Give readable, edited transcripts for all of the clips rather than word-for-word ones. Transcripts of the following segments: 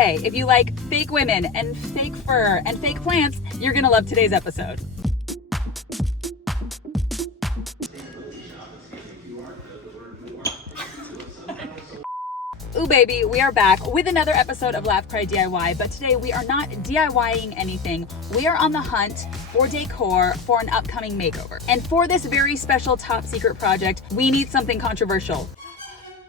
hey, if you like fake women and fake fur and fake plants, you're gonna love today's episode. Ooh baby, we are back with another episode of Laugh Cry DIY, but today we are not DIYing anything. We are on the hunt for decor for an upcoming makeover. And for this very special top secret project, we need something controversial.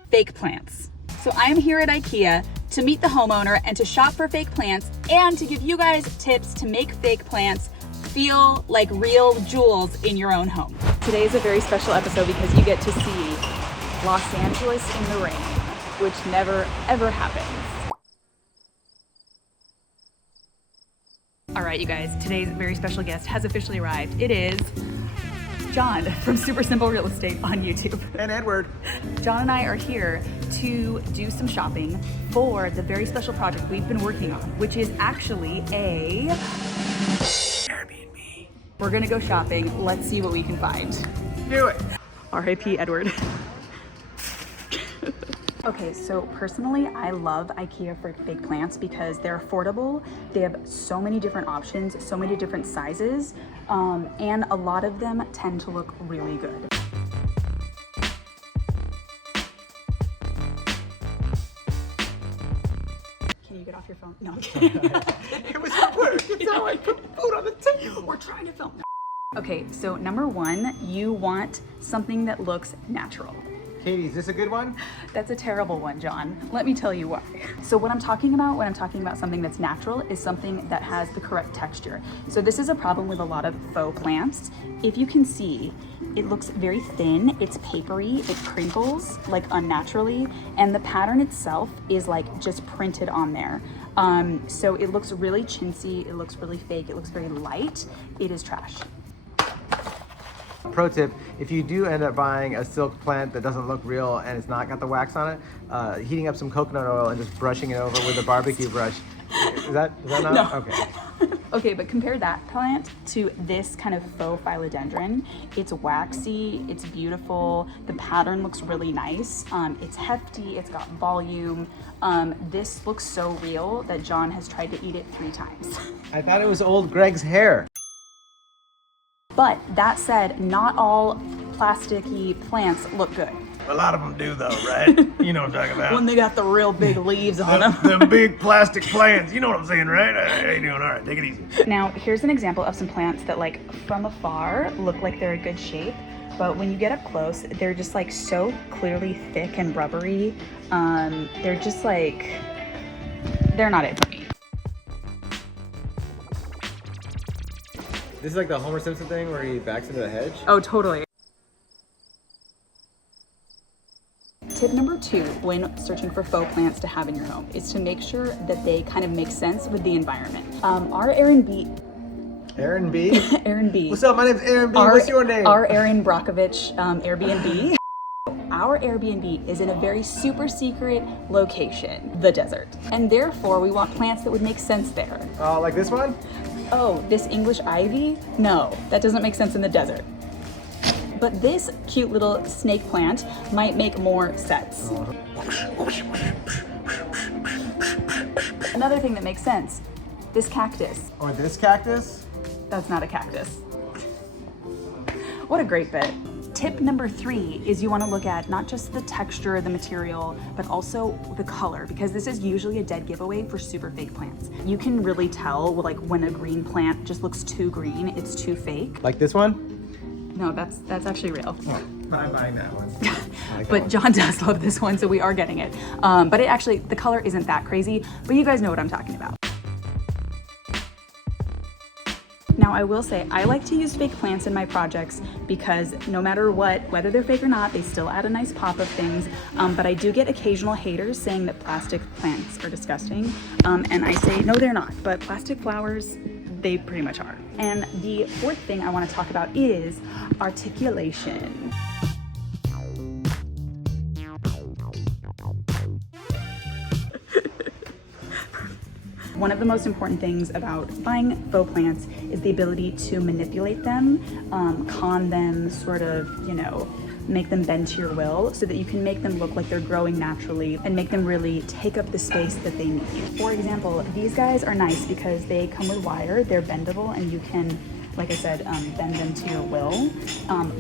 Fake plants. So I'm here at Ikea to meet the homeowner and to shop for fake plants and to give you guys tips to make fake plants feel like real jewels in your own home. Today is a very special episode because you get to see Los Angeles in the rain, which never ever happens. All right, you guys, today's very special guest has officially arrived. It is John from Super Simple Real Estate on YouTube. And Edward. John and I are here to do some shopping for the very special project we've been working on, which is actually a Airbnb. We're gonna go shopping. Let's see what we can find. Do it. R.I.P. Edward. Okay, so personally, I love Ikea for fake plants because they're affordable. They have so many different options, so many different sizes, and a lot of them tend to look really good. Can you get off your phone? No, I'm kidding. It was at work. It's how I put food on the table. We're trying to film. Okay, so number one, you want something that looks natural. Katie, is this a good one? That's a terrible one, John. Let me tell you why. So what I'm talking about when I'm talking about something that's natural is something that has the correct texture. So this is a problem with a lot of faux plants. If you can see, it looks very thin, it's papery, it crinkles like unnaturally, and the pattern itself is like just printed on there. So it looks really chintzy, it looks really fake, it looks very light. It is trash. Pro tip, if you do end up buying a silk plant that doesn't look real and it's not got the wax on it, heating up some coconut oil and just brushing it over with a barbecue brush. Is that not? No. Okay. Okay, but compare that plant to this kind of faux phylodendron. It's waxy, it's beautiful, the pattern looks really nice, it's hefty, it's got volume. This looks so real that John has tried to eat it 3 times. I thought it was old Greg's hair. But that said, not all plasticky plants look good. A lot of them do though, right? You know what I'm talking about. When they got the real big leaves on them. Them big plastic plants, you know what I'm saying, right? How you doing? All right, take it easy. Now, here's an example of some plants that like from afar look like they're a good shape, but when you get up close, they're just like so clearly thick and rubbery. They're just like, they're not it for me. This is like the Homer Simpson thing where he backs into the hedge. Oh, totally. Tip number 2 when searching for faux plants to have in your home is to make sure that they kind of make sense with the environment. Our Aaron B. Aaron B? Aaron B. What's up? My name's Aaron B. What's your name? Our Aaron Brockovich Airbnb. Our Airbnb is in a very super secret location, the desert. And therefore, we want plants that would make sense there. Like this one? Oh, this English ivy? No, that doesn't make sense in the desert. But this cute little snake plant might make more sense. Another thing that makes sense, this cactus. Or this cactus? That's not a cactus. What a great bit. Tip number 3 is you want to look at not just the texture, the material, but also the color, because this is usually a dead giveaway for super fake plants. You can really tell like when a green plant just looks too green, it's too fake. Like this one? No, that's actually real. Oh, I'm buying that one. Like But John does love this one, so we are getting it. But it actually, the color isn't that crazy, but you guys know what I'm talking about. Now, I will say, I like to use fake plants in my projects because no matter what, whether they're fake or not, they still add a nice pop of things. But I do get occasional haters saying that plastic plants are disgusting. And I say, no, they're not. But plastic flowers, they pretty much are. And the 4th thing I want to talk about is articulation. One of the most important things about buying faux plants is the ability to manipulate them, con them, sort of, make them bend to your will so that you can make them look like they're growing naturally and make them really take up the space that they need. For example, these guys are nice because they come with wire, they're bendable, and you can, like I said, bend them to your will.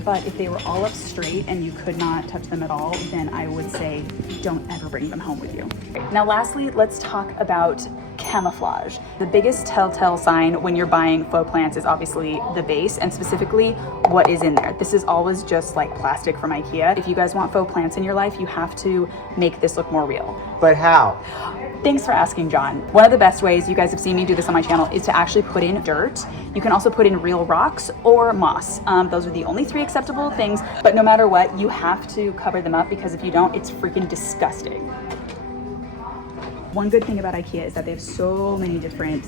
But if they were all up straight and you could not touch them at all, then I would say don't ever bring them home with you. Now lastly, let's talk about camouflage. The biggest telltale sign when you're buying faux plants is obviously the base, and specifically what is in there. This is always just like plastic from Ikea. If you guys want faux plants in your life, you have to make this look more real. But how? Thanks for asking, John. One of the best ways, you guys have seen me do this on my channel, is to actually put in dirt. You can also put in real rocks or moss. Those are the only 3 acceptable things, but no matter what, you have to cover them up because if you don't, it's freaking disgusting. One good thing about Ikea is that they have so many different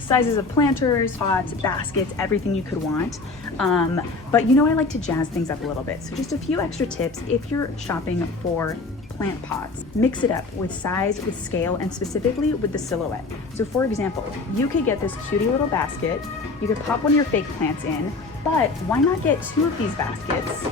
sizes of planters, pots, baskets, everything you could want. But you know, I like to jazz things up a little bit. So just a few extra tips if you're shopping for plant pots. Mix it up with size, with scale, and specifically with the silhouette. So for example, you could get this cutie little basket, you could pop one of your fake plants in, but why not get 2 of these baskets,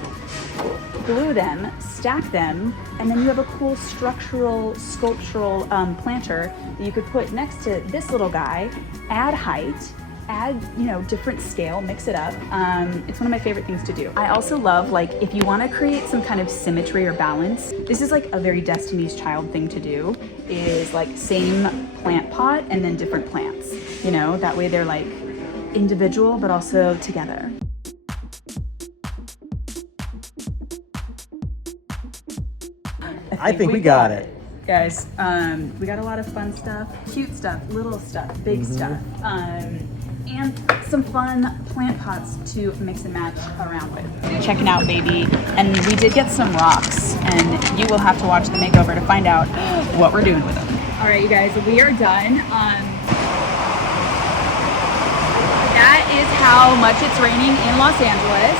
glue them, stack them, and then you have a cool structural, sculptural planter that you could put next to this little guy, add height, add, you know, different scale, mix it up. It's one of my favorite things to do. I also love, like, if you want to create some kind of symmetry or balance, this is like a very Destiny's Child thing to do, is like same plant pot and then different plants, you know, that way they're like individual but also together. I think we got it. Guys, we got a lot of fun stuff, cute stuff, little stuff, big stuff, and some fun plant pots to mix and match around with. Checking out, baby. And we did get some rocks, and you will have to watch the makeover to find out what we're doing with them. All right, you guys, we are done. That is how much it's raining in Los Angeles.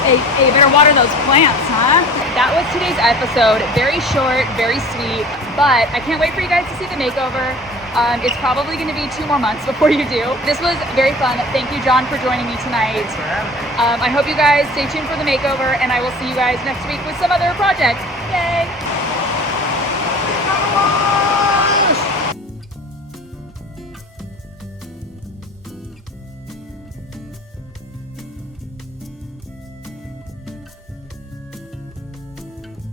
Hey, you better water those plants, huh? That was today's episode. Very short, very sweet, but I can't wait for you guys to see the makeover. It's probably going to be 2 more months before you do. This was very fun. Thank you, John, for joining me tonight. Thanks for having me. I hope you guys stay tuned for the makeover, and I will see you guys next week with some other project. Yay!